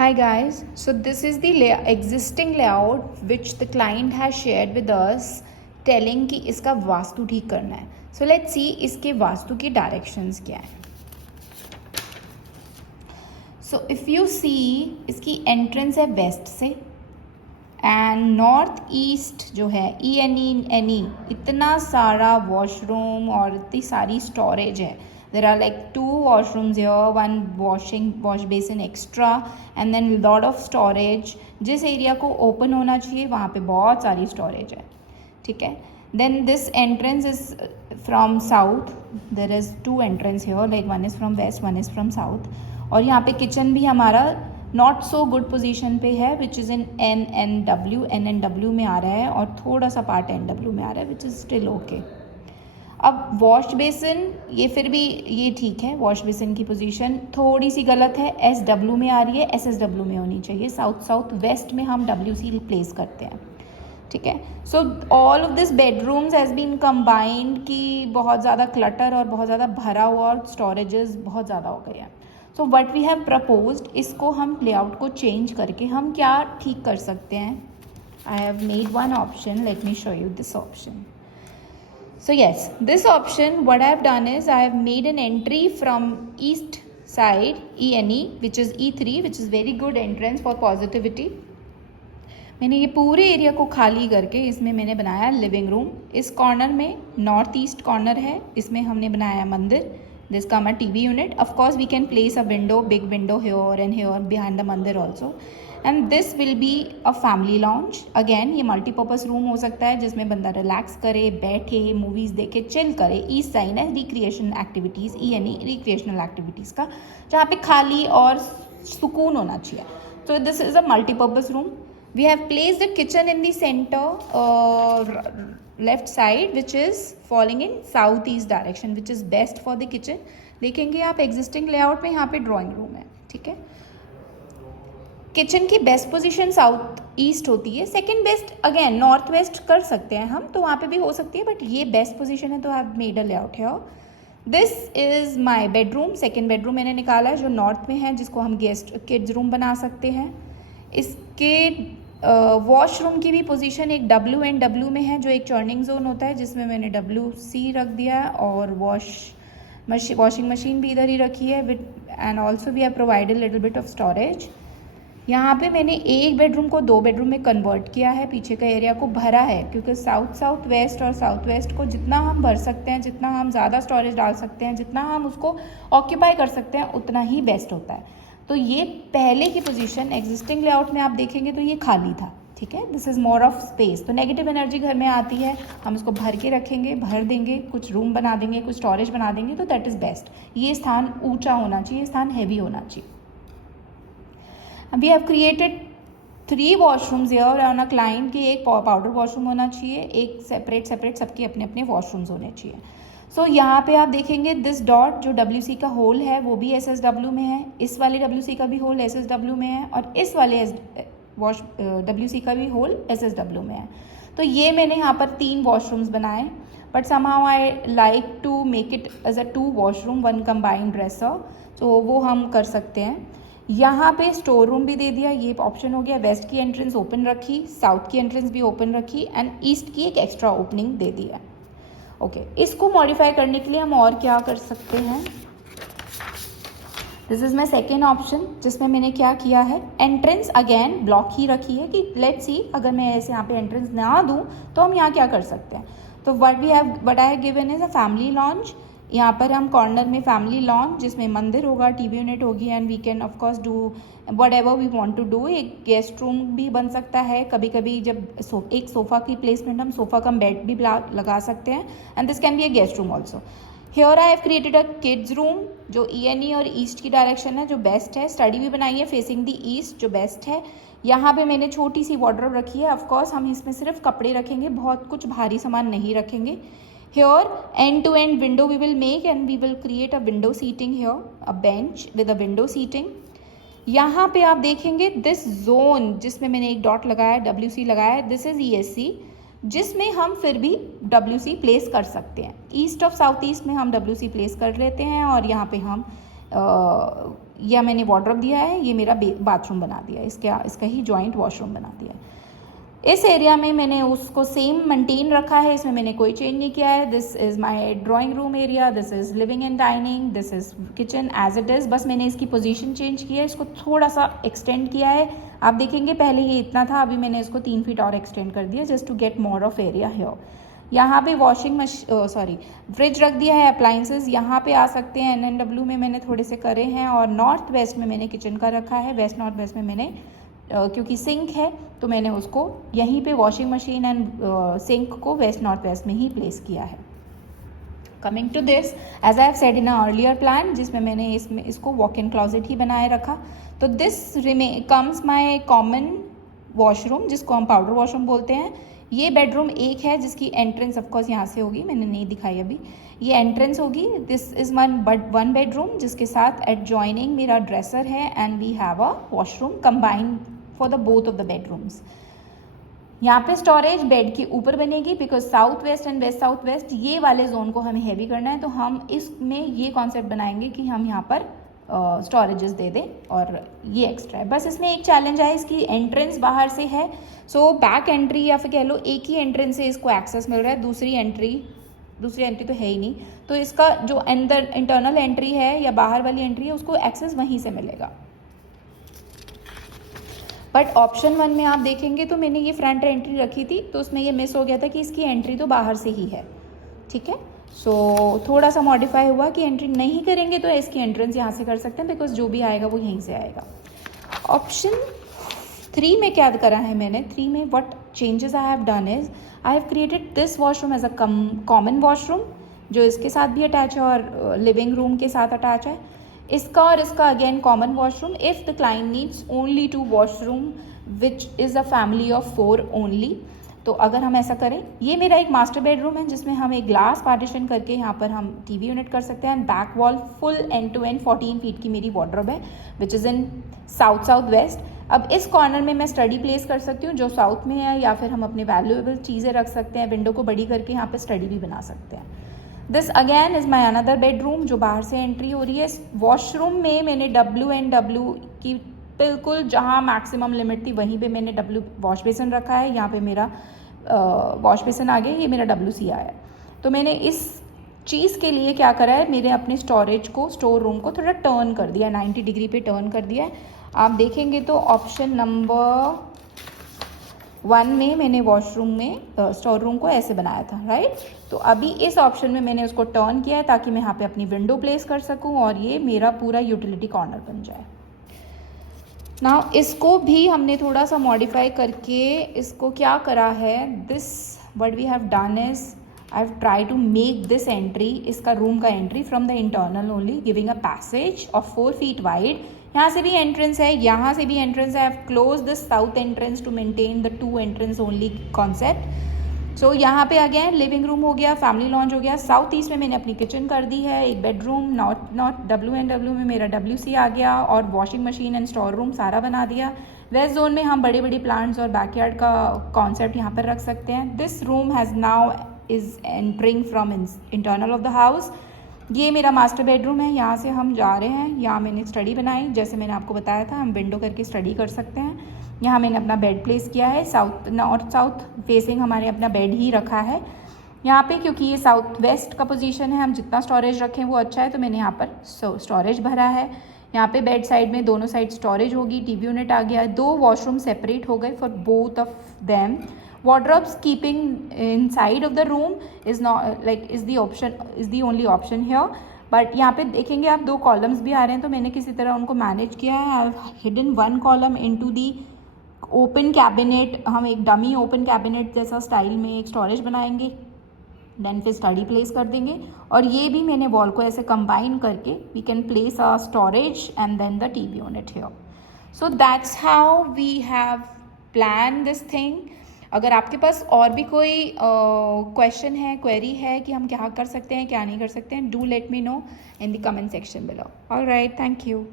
Hi guys, so this is the existing layout which the client has shared with us telling कि इसका वास्तु ठीक करना है. So let's see इसके वास्तु की directions क्या है. So if you see इसकी entrance है west से एंड नॉर्थ ईस्ट जो है ENE इतना सारा वॉशरूम और इतनी सारी स्टोरेज है. There are like 2 washrooms here, 1 wash basin extra and then lot of storage. जिस एरिया को ओपन होना चाहिए वहाँ पे बहुत सारी स्टोरेज है. ठीक है. Then this entrance is from south. There is 2 entrance here, like 1 is from west, 1 is from south. और यहाँ पे किचन भी हमारा नॉट सो गुड पोजीशन पे है विच इज़ इन NNW में आ रहा है और थोड़ा सा पार्ट NW में आ रहा है विच इज़ स्टिल ओके. अब वॉश बेसिन ये फिर भी ये ठीक है. वॉश बेसिन की पोजीशन थोड़ी सी गलत है, SW में आ रही है, SSW में होनी चाहिए. साउथ वेस्ट में हम WC प्लेस करते हैं. ठीक है. So all of this bedrooms has been combined कि बहुत ज़्यादा क्लटर और बहुत ज़्यादा भरा हुआ और स्टोरेजेस बहुत ज़्यादा हो गए हैं. So what we have proposed, इसको हम लेआउट को चेंज करके हम क्या ठीक कर सकते हैं. आई have made one option, let me show you this option. So yes, this option what I have done is I have made an entry from east side ENE which is E3 which is very good entrance for positivity. मैंने ये पूरे area को खाली करके इसमें मैंने बनाया living room. इस कॉर्नर में नॉर्थ ईस्ट कॉर्नर है, इसमें हमने बनाया मंदिर. This come a TV unit. Of course we can place a window, big window here and here behind the मंदिर also. And this will be a family launch. Again ये multipurpose room हो सकता है जिसमें बंदा रिलैक्स करे, बैठे, movies देखे, चिल करे. ईस्ट साइड है recreation activities, ENE recreational activities का, जहाँ पे खाली और सुकून होना चाहिए. तो this is a multipurpose room. We have placed the kitchen in the center left side which is following in south east direction which is best for the kitchen. देखेंगे आप एग्जिस्टिंग लेआउट में यहाँ पे ड्राइंग रूम है. ठीक है. Kitchen की best position south east होती है. Second best again north west कर सकते हैं हम, तो वहाँ पे भी हो सकती है, बट ये बेस्ट पोजीशन है तो I have made a layout है. This is my bedroom. Second bedroom मैंने निकाला है जो नॉर्थ में है, जिसको हम गेस्ट किड्स रूम बना सकते हैं. इसके वॉशरूम की भी पोजीशन एक WNW में है जो एक चर्निंग जोन होता है, जिसमें मैंने WC रख दिया है और वॉशिंग मशीन भी इधर ही रखी है. With and also we have provided little bit of storage. यहाँ पे मैंने एक बेडरूम को 2 बेडरूम में कन्वर्ट किया है. पीछे का एरिया को भरा है क्योंकि साउथ वेस्ट और साउथ वेस्ट को जितना हम भर सकते हैं, जितना हम ज़्यादा स्टोरेज डाल सकते हैं, जितना हम उसको ऑक्यूपाई कर सकते हैं, उतना ही बेस्ट होता है. तो ये पहले की पोजीशन एग्जिस्टिंग लेआउट में आप देखेंगे तो ये खाली था. ठीक है. This is more of space. तो नेगेटिव एनर्जी घर में आती है, हम इसको भर के रखेंगे, भर देंगे, कुछ रूम बना देंगे, कुछ स्टोरेज बना देंगे, तो दैट इज़ बेस्ट. ये स्थान ऊँचा होना चाहिए, स्थान हैवी होना चाहिए. We have created 3 washrooms here on a client की एक पाउडर वॉशरूम होना चाहिए, एक सेपरेट सबके अपने अपने वॉशरूम्स होने चाहिए. सो यहाँ पे आप देखेंगे दिस डॉट जो WC का होल है वो भी SSW में है, इस वाले WC का भी होल SSW में है और इस वाले WC का भी होल SSW में है. तो ये मैंने यहाँ पर 3 वॉशरूम्स बनाए, but somehow I like to make it as a 2 washroom 1 combined dresser. तो वो हम कर सकते हैं. यहाँ पे स्टोर रूम भी दे दिया, ये ऑप्शन हो गया. वेस्ट की एंट्रेंस ओपन रखी, साउथ की एंट्रेंस भी ओपन रखी एंड ईस्ट की एक एक्स्ट्रा ओपनिंग दे दिया. ओके. इसको मॉडिफाई करने के लिए हम और क्या कर सकते हैं. This is my second option जिसमें मैंने क्या किया है, एंट्रेंस अगेन ब्लॉक ही रखी है कि लेट्स सी अगर मैं ऐसे यहाँ पे एंट्रेंस ना दूँ तो हम यहाँ क्या कर सकते हैं. तो what I have given is a family launch. यहाँ पर हम कॉर्नर में फैमिली लॉन्च जिसमें मंदिर होगा, TV यूनिट होगी and we can of course do whatever we want to do. एक गेस्ट रूम भी बन सकता है. कभी कभी जब एक सोफ़ा की प्लेसमेंट हम सोफ़ा कम बेड भी लगा सकते हैं and this can be a guest room also. Here I have created a kids room जो ENE और ईस्ट की डायरेक्शन है जो बेस्ट है. स्टडी भी बनाई है फेसिंग द ईस्ट जो बेस्ट है. यहाँ पे मैंने छोटी सी वार्डरोब रखी है. ऑफकोर्स हम इसमें सिर्फ कपड़े रखेंगे, बहुत कुछ भारी सामान नहीं रखेंगे. Here end-to-end window we will make and we will create a window seating here, a bench with a window seating. यहाँ पे आप देखेंगे दिस जोन जिसमें मैंने एक डॉट लगाया है, WC लगाया है, दिस इज़ ESC जिसमें हम फिर भी WC प्लेस कर सकते हैं. ईस्ट ऑफ साउथ ईस्ट में हम WC प्लेस कर लेते हैं और यहाँ पे हम या मैंने वार्डरोब दिया है, ये मेरा बाथरूम बना दिया है, इसका ही जॉइंट वॉशरूम बना दिया है। इस एरिया में मैंने उसको सेम मेंटेन रखा है, इसमें मैंने कोई चेंज नहीं किया है। This is my drawing room area, this is living and dining, this is kitchen as it is. बस मैंने इसकी पोजीशन चेंज की है, इसको थोड़ा सा एक्सटेंड किया है। आप देखेंगे पहले ये इतना था, अभी मैंने इसको 3 फीट और एक्सटेंड कर दिया just to get more of area here. यहाँ पे फ्रिज रख दिया है, अप्लाइंसेस यहाँ पे आ सकते हैं। NNW में मैंने थोड़े से करे हैं और नॉर्थ वेस्ट में मैंने किचन का रखा है। वेस्ट नॉर्थ वेस्ट में मैंने क्योंकि सिंक है तो मैंने उसको यहीं पे वॉशिंग मशीन एंड सिंक को वेस्ट नॉर्थ वेस्ट में ही प्लेस किया है। Coming to this, as I have said in a earlier plan, जिसमें मैंने इसको वॉक इन क्लॉजेट ही बनाए रखा। तो this comes my common washroom, जिसको हम पाउडर वॉशरूम बोलते हैं। ये बेडरूम एक है जिसकी एंट्रेंस ऑफकोर्स यहाँ से होगी, मैंने नहीं दिखाई अभी। ये एंट्रेंस होगी। दिस इज़ वन बेडरूम जिसके साथ एडजॉइनिंग मेरा ड्रेसर है and we have a washroom combined for the both of the bedrooms. यहाँ पे स्टोरेज बेड के ऊपर बनेगी because south west and west south west ये वाले जोन को हमें हैवी करना है, तो हम इसमें ये कॉन्सेप्ट बनाएंगे कि हम यहाँ पर स्टोरेजेस दे दें और ये एक्स्ट्रा है। बस इसमें एक चैलेंज है, इसकी एंट्रेंस बाहर से है। सो बैक एंट्री या फिर कह लो एक ही एंट्रेंस से इसको एक्सेस मिल रहा है, दूसरी एंट्री तो है ही नहीं। तो इसका जो अंदर इंटरनल एंट्री है या बाहर वाली एंट्री है उसको एक्सेस वहीं से मिलेगा। बट ऑप्शन 1 में आप देखेंगे तो मैंने ये फ्रंट एंट्री रखी थी, तो उसमें ये मिस हो गया था कि इसकी एंट्री तो बाहर से ही है। ठीक है, सो थोड़ा सा मॉडिफाई हुआ कि एंट्री नहीं करेंगे तो इसकी एंट्रेंस यहाँ से कर सकते हैं बिकॉज जो भी आएगा वो यहीं से आएगा। ऑप्शन 3 में क्या करा है मैंने, 3 में what changes I have done is I have created this washroom as a common washroom जो इसके साथ भी अटैच है और लिविंग रूम के साथ अटैच है। इसका और इसका again common washroom if the client needs only 2 washroom which is a family of 4 only. तो अगर हम ऐसा करें, ये मेरा एक मास्टर बेडरूम है जिसमें हम एक ग्लास पार्टीशन करके यहाँ पर हम टीवी यूनिट कर सकते हैं। And back wall full end to end 14 feet की मेरी वार्डरोब है which is in south west. अब इस कॉर्नर में मैं स्टडी प्लेस कर सकती हूँ जो साउथ में है, या फिर हम अपने वैल्यूएबल चीज़ें रख सकते हैं। विंडो को बड़ी करके यहाँ पे स्टडी भी बना सकते हैं। This again is my another bedroom जो बाहर से एंट्री हो रही है। वॉशरूम में मैंने W की बिल्कुल जहाँ मैक्सिमम लिमिट थी वहीं पे मैंने वॉश बेसिन रखा है। यहाँ पे मेरा वॉश बेसिन आ गया, ये मेरा WC आया है। तो मैंने इस चीज़ के लिए क्या करा है, मेरे अपने स्टोर रूम को थोड़ा टर्न कर दिया, 90 डिग्री पे टर्न कर दिया है। आप देखेंगे तो ऑप्शन नंबर 1 में मैंने वॉशरूम में स्टोर रूम को ऐसे बनाया था, राइट। तो अभी इस ऑप्शन में मैंने उसको टर्न किया है ताकि मैं यहाँ पे अपनी विंडो प्लेस कर सकूँ और ये मेरा पूरा यूटिलिटी कॉर्नर बन जाए। नाउ इसको भी हमने थोड़ा सा मॉडिफाई करके इसको क्या करा है, this what we have done is I have try to make this entry, इसका रूम का entry from the internal only giving a passage of 4 feet wide. यहाँ से भी एंट्रेंस है, यहाँ से भी एंट्रेंस है। I have close this south entrance to maintain the 2 entrance only concept. So यहाँ पे अगेन लिविंग रूम हो गया, फैमिली लॉन्ज हो गया। साउथ ईस्ट में मैंने अपनी किचन कर दी है, एक बेडरूम। नॉट W में मेरा WC आ गया और washing machine and store room सारा बना दिया। वेस्ट जोन में हम बड़े बड़े प्लांट्स और बैकयार्ड का कॉन्सेप्ट यहाँ पर रख सकते हैं। This room has now is entering from internal of the house. ये मेरा मास्टर बेडरूम है, यहाँ से हम जा रहे हैं। यहाँ मैंने स्टडी बनाई, जैसे मैंने आपको बताया था हम विंडो करके स्टडी कर सकते हैं। यहाँ मैंने अपना बेड प्लेस किया है, नॉर्थ साउथ फेसिंग हमारे अपना बेड ही रखा है यहाँ पे, क्योंकि ये साउथ वेस्ट का पोजीशन है। हम जितना स्टोरेज रखें वो अच्छा है, तो मैंने यहाँ पर स्टोरेज भरा है। यहाँ पे बेड साइड में दोनों साइड स्टोरेज होगी, टीवी यूनिट आ गया। 2 वॉशरूम सेपरेट हो गए for both of them. Wardrobes keeping inside of the room is not is the only option here. But यहाँ पे देखेंगे आप 2 कॉलम्स भी आ रहे हैं, तो मैंने किसी तरह उनको मैनेज किया है। I have hidden 1 column into the open cabinet. हम एक डमी ओपन कैबिनेट जैसा स्टाइल में एक स्टोरेज बनाएंगे, देन फिर स्टडी प्लेस कर देंगे। और ये भी मैंने वॉल को ऐसे कंबाइन करके we can place a storage and then the TV unit here. So that's how we have plan this thing. अगर आपके पास और भी कोई क्वेश्चन है, क्वेरी है कि हम क्या कर सकते हैं क्या नहीं कर सकते हैं, do let me know in the comment section below. Alright, thank you.